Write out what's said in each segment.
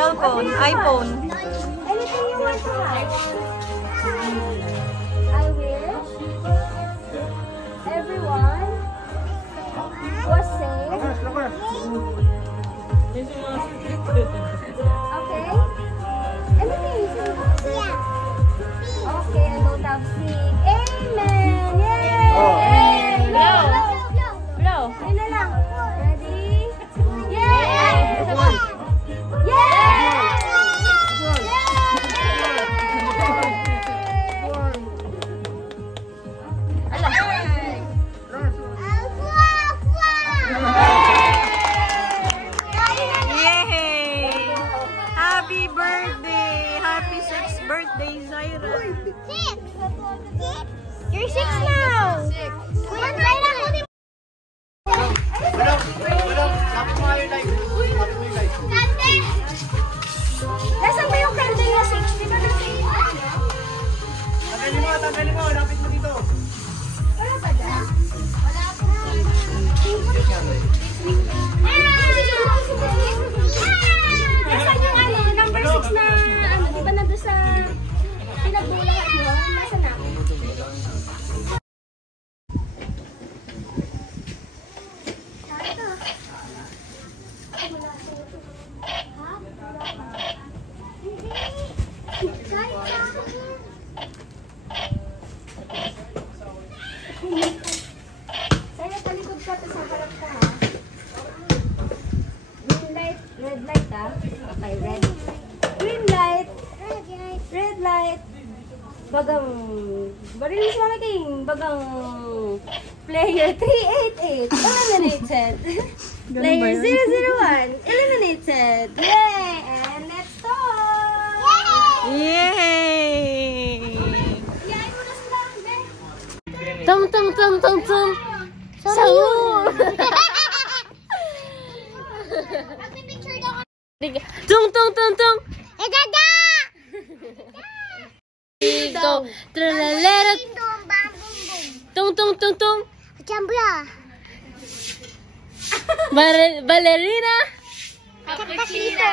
cellphone, iPhone. Anything you want to have. I wish everyone was safe. Okay? Anything you say? Yeah. Okay, I don't have sick. Amen! Yay! Yay! Blow! Blow! Ayun na lang. Ready? Yay! Yay! Happy birthday! Happy 6th birthday, Zaira! 6! You're 6 now! Kuya, Zaira, kunin mo! Sabi mo nga yung light. Sabi mo yung light. Candle! Nasaan ba yung candle na 6? Dito na 6. Tanggalin mo. Lapit mo dito. Wala ba dyan? Wala po. Nasaan yung ano, number 6 na ano, di ba nandun sa pinagbulahan mo? Nasaan na? Saya talikod ka, tapos sa harap ka ha. Green light, red light ha. Okay, red. Green light. Red light. Bagang, barilis mga king. Bagang player 388 eliminated. Player 001 eliminated. Yay! And let's start! Yay! Iyain mo na sila, be. Tum tum tum tum tum. Sayur. Magpipicture daw kami. Tung tung tung tung. Gaga! Go. Tralalera. Tung tung tung tung. Jambla. Ballerina. Kakatito.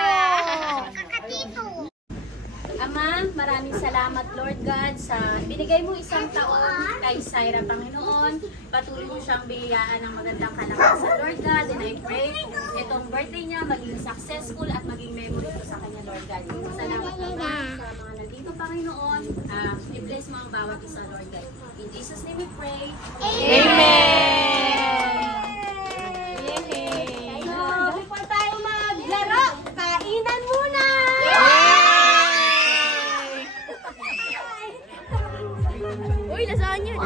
Ama, maraming salamat Lord God sa binigay mo isang taon kay Zaira, Panginoon. Patuloy mo siyang biyayaan ng magandang kalakasan Lord God, and I pray itong birthday niya maging successful at maging memorable sa kanya Lord God. Salamat Ama sa mga nandito Panginoon. I-bless mo ang bawat isa Lord God. In Jesus' name we pray. Amen. So, before tayo maglaro, kainan muna! Uy, lasagna yun.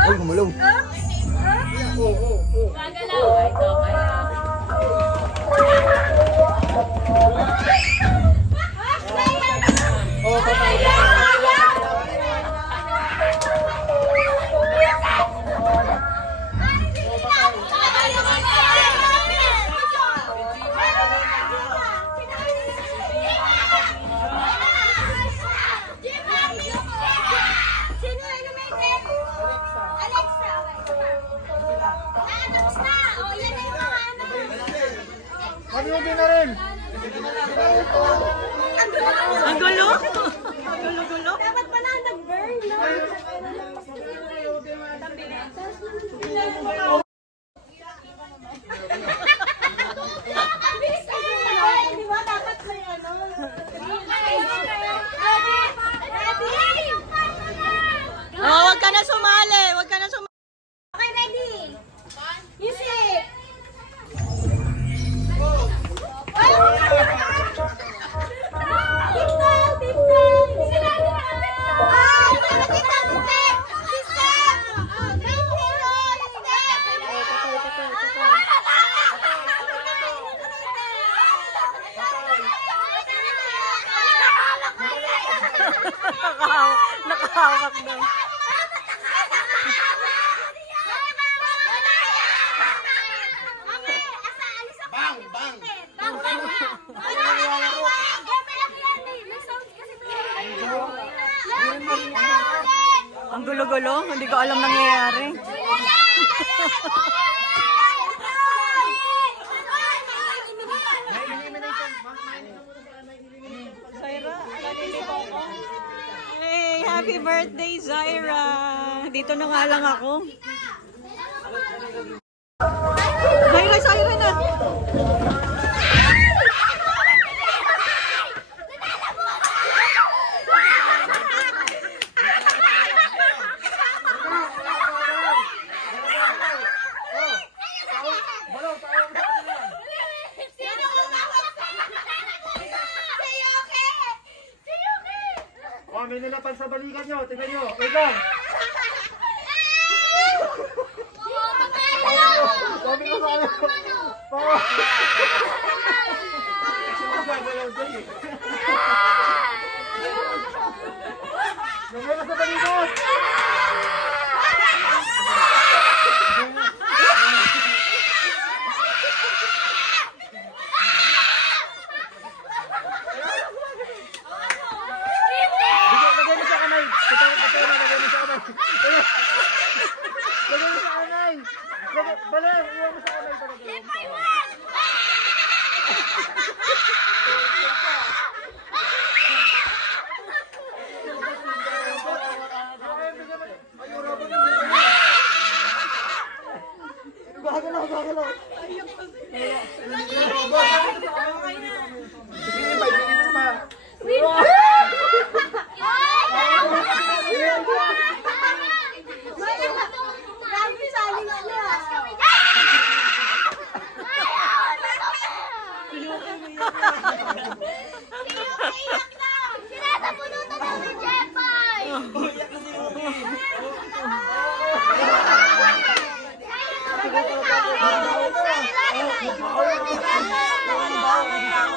Ay, gumulong. Pag-ibig na rin! Ang gulo? Ang gulo-gulo? Dapat pala nag-burn, no? Di ba? Dapat may ano? Oh, wag ka na sumali. Wag ka na sumali. Okay, ready? Music! Iyak daw. Bang! Bang! Ang gulo-gulo, hindi ko alam nangyayari. Zaira, naliligaw ko. Hey, happy birthday, Zaira! Dito na nga lang ako. Zaira, Zaira na! Oh, may nilapag sa balikan nyo. Tingnan nyo. Wait lang. Sabi ko sa ano. Namela sa balikan.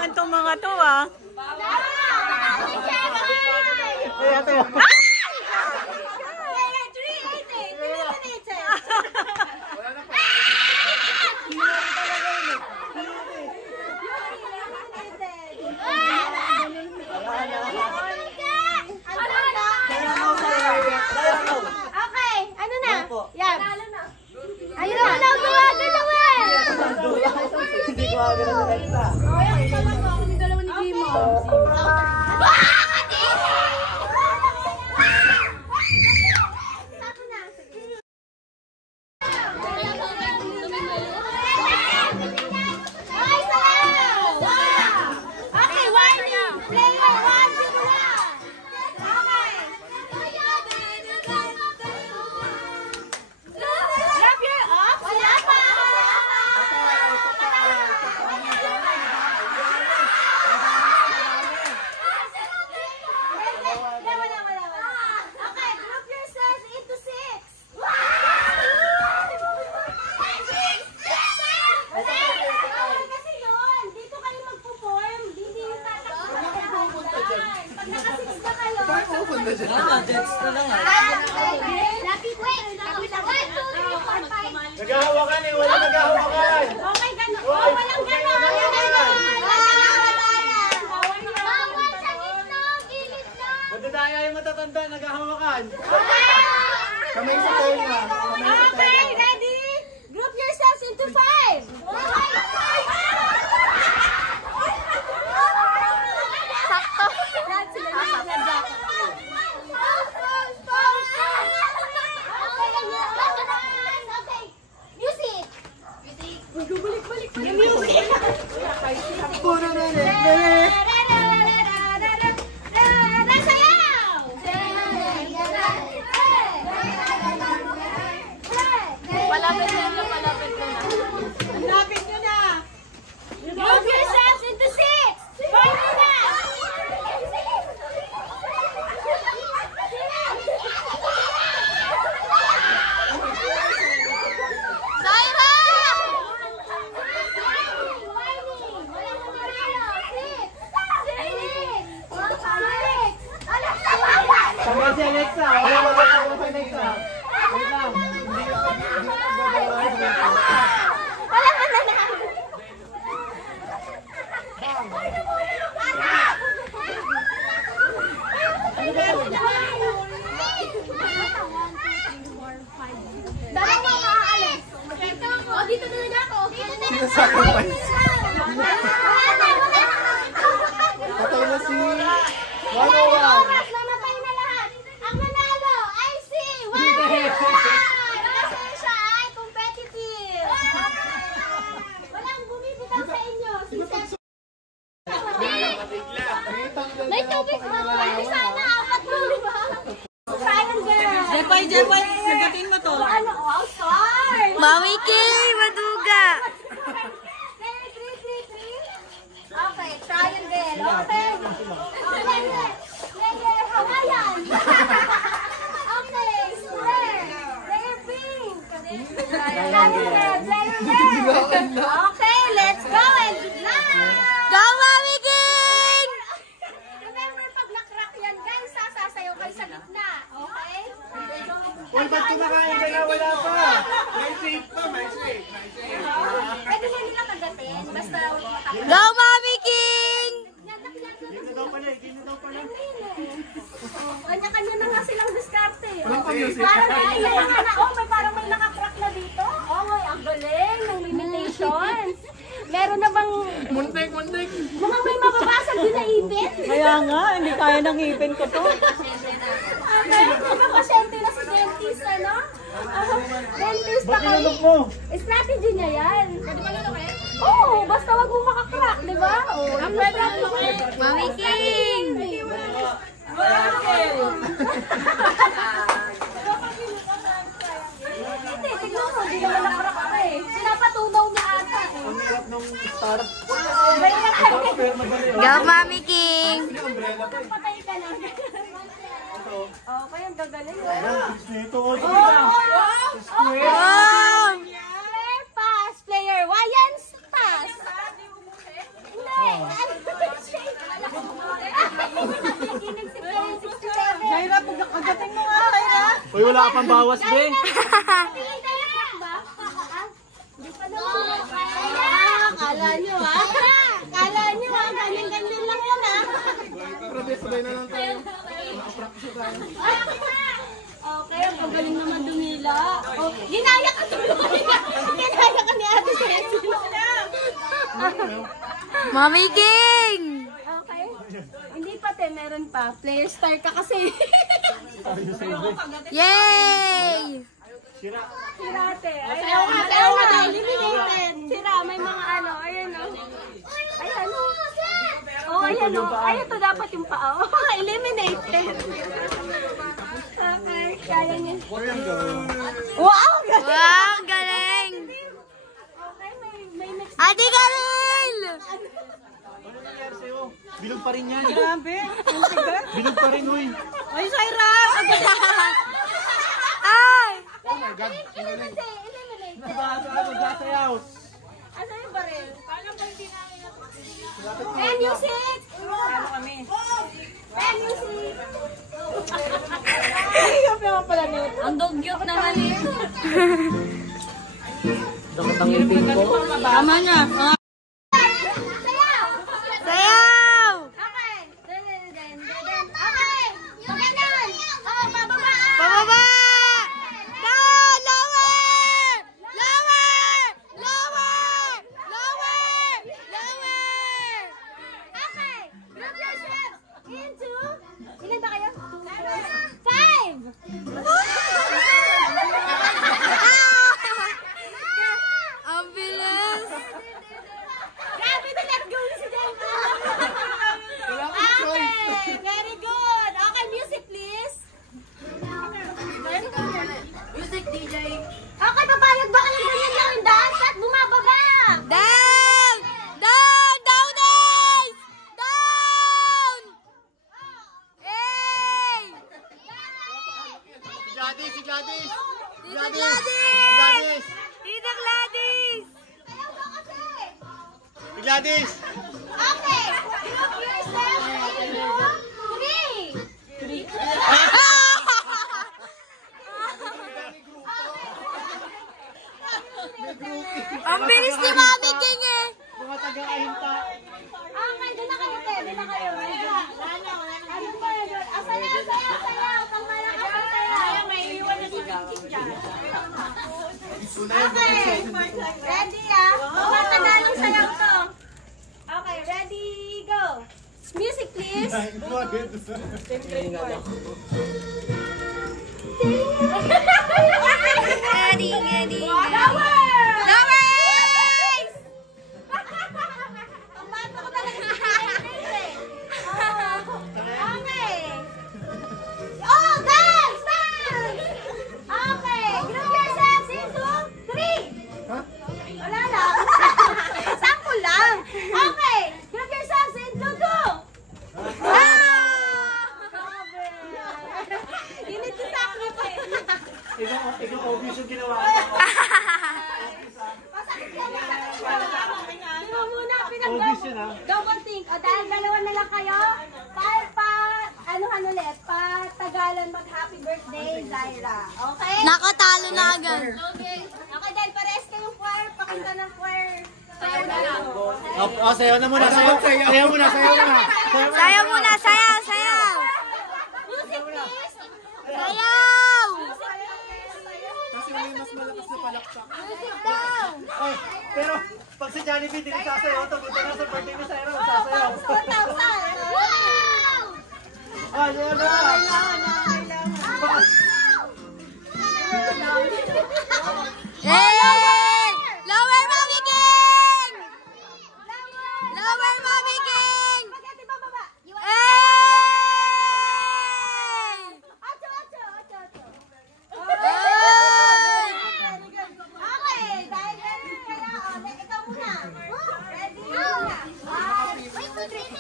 Itong mga to ah. Okay, ano na? Yan. Ayun na, gumagalawan! Hindi ko agad na. Naghahawakan eh, wala naghahawakan. Okay, gano'n. Walang gano'n. Bawal sa gitna, gilid lang. Madadaya yung matatanda, naghahawakan. Kamay sa tayo nga. Okay, ready? Group yourselves into 5. Sakto. Okay. Music. Yung music. Puro na rin. Nasayaw! Malapit na yun, malapit ko na. Malapit nyo na. Group yourselves into 6. Party na! Zaira! na sacrifice. Patay na si... Wala na oras, namatay na lahat. Ang manalo ay si Wendy! Kasi siya ay competitive. Walang bumibitaw sa inyo. Si Seth. May tubig mo. Pwede sana. Apat mo, di ba? Triangle. Jepay, nagatin mo to. Ano? Oh, stars. Mami King, maduga. Okay, triangle. Okay. Layer Hawaiian. Okay, square. Layer pink. Layer red. Okay, let's go and good luck. Go, Mami King! Remember, pag nakrak yan, guys, sasasayaw kayo sa gitna. Okay? Uy, ba't kumakain ka na? Wala pa. May shake pa, may shake. Pwede mo nila kagatin. Basta Go, Mami King! Hindi na daw pala, hindi na daw pala. kanya-kanya na nga silang diskarte. Walang pag-music. Parang naiiyak ka na. Oh, parang may nakakrak na dito. Oh, ang galing ng limitations. Meron na bang Muntik. mukhang may mababasag din na ipin? Kaya nga, hindi kaya ng ipin ko to. Okay, pasyente na si dentist, ano? Dentist na kayo. mo? Strategy niya yan. Pwede ba lulukin? Oo, basta wag mo makakrak, di ba? Oo, ang pwede lulukin. Mami King! Hindi, tignan mo, hindi naman nakrak ka eh. Pinapatunaw niya ata eh. Ang hirap nung star. Mahirap ka eh. Pero madali. Go, Mami King! Umbrella pa. Patay ka lang. Okay, ang gagaling. Ito, oh. Wow! Player pass, player Wayans pass. Hindi. Jaira, pagkagatin mo nga, Jaira. Uy, wala ka pang bawas, be. Kala nyo ganyan-ganyan lang yan Grabe, sabay na lang tayo. Okay, ang galing naman dumila. Oh, ginaya ka ni Ate Cecil. Mami King! Okay. Hindi pa te, meron pa. Player star ka kasi. Yay! Sira te. Sayaw ka te. Eliminated. Sira, may mga ano. Ayan o. Ayan o. Oh, ayan o. Ayan to dapat yung paa. Oh, eliminated. Okay, kaya niya. Wow! Galing. Wow, galing! Okay, may next. Ate Karel! Ano nangyari sa'yo? Bilog pa rin yan. Grabe, ang tigas. Bilog pa rin, uy. Ay, Jaira! Ay! Oh my God. Eliminated. Magsasayaw. Asan yung baril? Pen music! Ano kami? Pen music! Ang dugyot naman eh. Dapat ang ngipin ko. Tama niya. Sayaw! Sayaw! Okay! Okay! Yung ganyan! Oh, bababa! Pababa! Down! Lower! Lower! Lower! Lower! Lower! Okay! Group yourselves into... Ilan ba kayo? 5! Ang bilis! Grabe na let go na si Jenna! Wala kang choice. Okay! Very good! Okay, music please! Music DJ! Okay, papayag ba kayo ganyan lang yung dance at bumababa? Down! Down! Downers! Down! Hey! Si Gladys, si Gladys. Tita Gladys! Tita Gladys! Ayaw ba kasi? Si Gladys. Okay! Group yourself into 3! Ang bilis ni Mami King eh! Mga taga-ahinta. Okay, doon na kayo, te. Doon na kayo. Ano ba yun? Sayaw! Pang malakas ang sayaw. May iwan na si Vincent dyan. Okay. Ready ah? Kumanta Oh, dance! Dance! Okay, group yourselves into 3. Wala lang. Sample lang. Okay, group yourselves into 2. You need to sacrifice. Ikaw obvious yung ginawa. Sino muna Obvious yun, ha? double think. O dahil dalawa na lang kayo, ano ulit, Tagalan mag happy birthday, Zaira. Okay? Nakatalo na agad. Okay. Okay, dahil pares kayong choir, pakanta ng choir. Sayaw na muna. Sayaw muna. Sayaw muna, sayaw, sayaw. Music, please. Sayaw! Kasi may mas malakas na palakpak. Music daw. Ay, pero pag si Jollibee din sasayaw, tumunta na sa birthday ni Sarah, Oh, sasayaw. pang 2,000. Wow! Ah, yan na. Hey! Lower, Mommy King! Lower, Mommy King! Spaghetti pa baba. Hey! Ocho. Hey! Okay, dahil ready kaya, ikaw muna. Ready?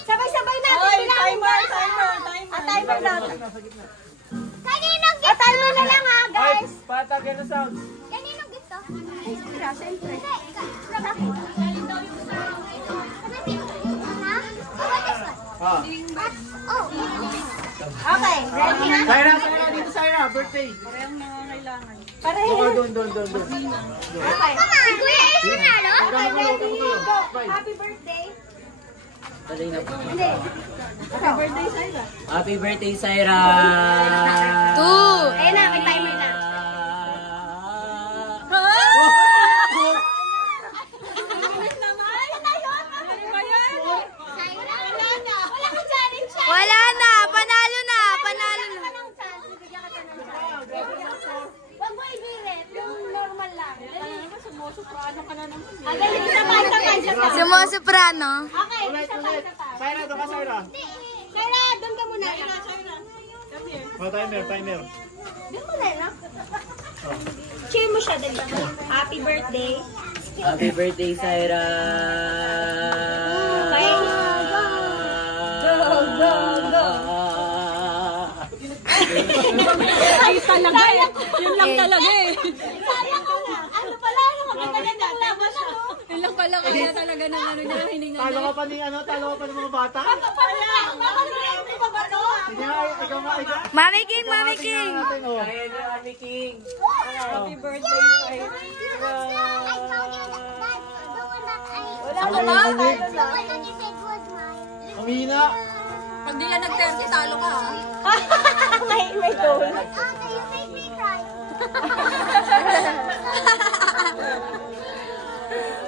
Sabay-sabay natin bilangin. Timer daw. Kaninong gift? Timer na lang ha, guys. Patagyan na sound. Kaninong gift to? Ay, siyempre. Okay, ready na? Sarah, dito Sarah, birthday. Pareho. Doon. Okay. Si Kuya Ace nanalo? Okay, ready, go. Happy birthday. Hindi. Happy birthday, Syra! Ayun na, may timer na. Wala na, panalo na. Huwag mo ibirit, yung normal lang. Dali, isa pa. Sumosoprano. Okay, isa pa. Sarah, doon ka Sarah. Sarah, doon ka muna. Oh, timer. Doon muna, no? Cheer mo siya, dali. Happy birthday. Happy birthday, Syra! Okay. Go. Ay, talaga eh. Yun lang talaga eh. Sayang ko na. Ano pala, maganda ng laban na, no? Yun lang pala kaya talaga ng ano niya, hininga Talo niya. ka pa ng mga bata. Makakulit ba ba to? Sige nga, ikaw. Mami King, Mami King. Kaya niyo, Ami King! Happy birthday, Syra. Wala ka ba? Ang hina. Pag di yan nag-30, talo ka ha. May goal.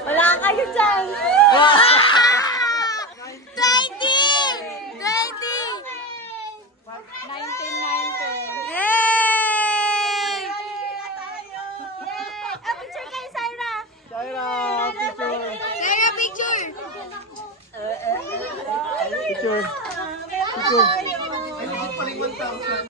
Wala kayo dyan. 1990. Yay! Picture kayo, Syra. Sarah, picture. Sarah, picture. Picture.